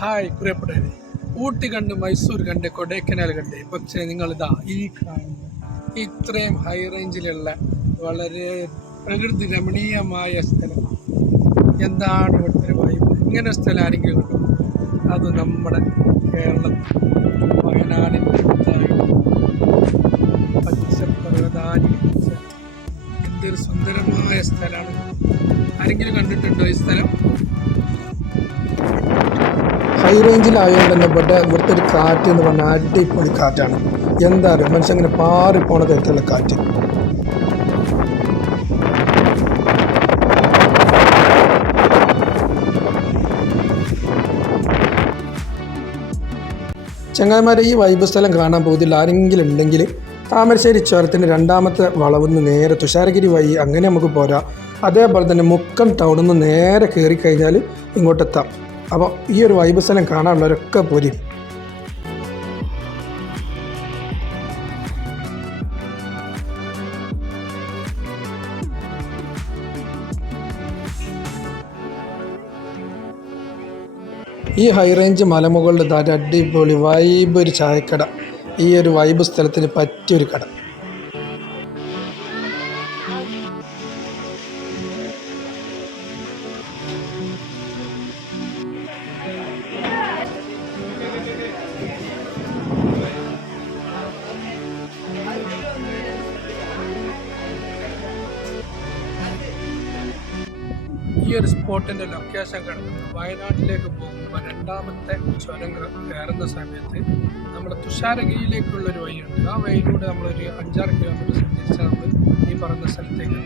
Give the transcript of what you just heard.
Hi പ്രിയപ്പെട്ടവരെ. ഊട്ടി കണ്ട് മൈസൂർ കണ്ട് കൊടൈക്കനാൽ കണ്ട് പക്ഷേ നിങ്ങളിതാ ഈ കാണുന്ന ഇത്രയും ഹൈ റേഞ്ചിലുള്ള വളരെ പ്രകൃതി രമണീയമായ സ്ഥലം എന്താണ് ഇവിടുത്തെ വൈബ് ഇങ്ങനെ സ്ഥലം ആരെങ്കിലും കിട്ടും അത് നമ്മുടെ കേരളത്തിൽ വയനാടിന്റെ അടുത്തായിട്ട് പച്ചപ്പർവതാനി എന്തൊരു സുന്ദരമായ സ്ഥലമാണ്. ആരെങ്കിലും കണ്ടിട്ടുണ്ടോ ഈ സ്ഥലം? ഹൈ റേഞ്ചിലായതുകൊണ്ട് തന്നെ ഇവിടെ ഇവിടുത്തെ ഒരു കാറ്റ് എന്ന് പറഞ്ഞാൽ അടിപൊളി കാറ്റാണ്. എന്താ പറയുക മനുഷ്യൻ അങ്ങനെ പാറിപ്പോണ പോണ തരത്തിലുള്ള കാറ്റ്. ചെങ്ങായിമാരെ ഈ വൈബ് സ്ഥലം കാണാൻ പോകുന്നില്ല ആരെങ്കിലും ഉണ്ടെങ്കിൽ താമരശ്ശേരി ചുരത്തിന്റെ രണ്ടാമത്തെ വളവിൽ നിന്ന് നേരെ തുഷാരഗിരി വഴി അങ്ങനെ നമുക്ക് പോരാ. അതേപോലെ തന്നെ മുക്കം ടൗണിൽ നിന്ന് നേരെ കയറി കഴിഞ്ഞാൽ ഇങ്ങോട്ടെത്താം. അപ്പോൾ ഈ ഒരു വൈബ് കാണാനുള്ളവരൊക്കെ പോരും. ഈ ഹൈ റേഞ്ച് മലമുകളുടെ അടിപൊളി വൈബ് ഒരു ചായക്കട. ഈ ഒരു വൈബ് സ്ഥലത്തിന് പറ്റിയൊരു കട. ഈ ഒരു സ്പോട്ടിന്റെ ലൊക്കേഷൻ കിടക്കുന്നത് വയനാട്ടിലേക്ക് പോകുമ്പോൾ രണ്ടാമത്തെ ചുരം കയറുന്ന സമയത്ത് നമ്മുടെ തുഷാരഗിരിയിലേക്കുള്ള ഒരു വഴിയുണ്ട് ആ വഴിയിലൂടെ നമ്മളൊരു അഞ്ചാറ് കിലോമീറ്റർ സഞ്ചരിച്ചാൽ നമ്മൾ ഈ പറഞ്ഞ സ്ഥലത്തേക്ക്.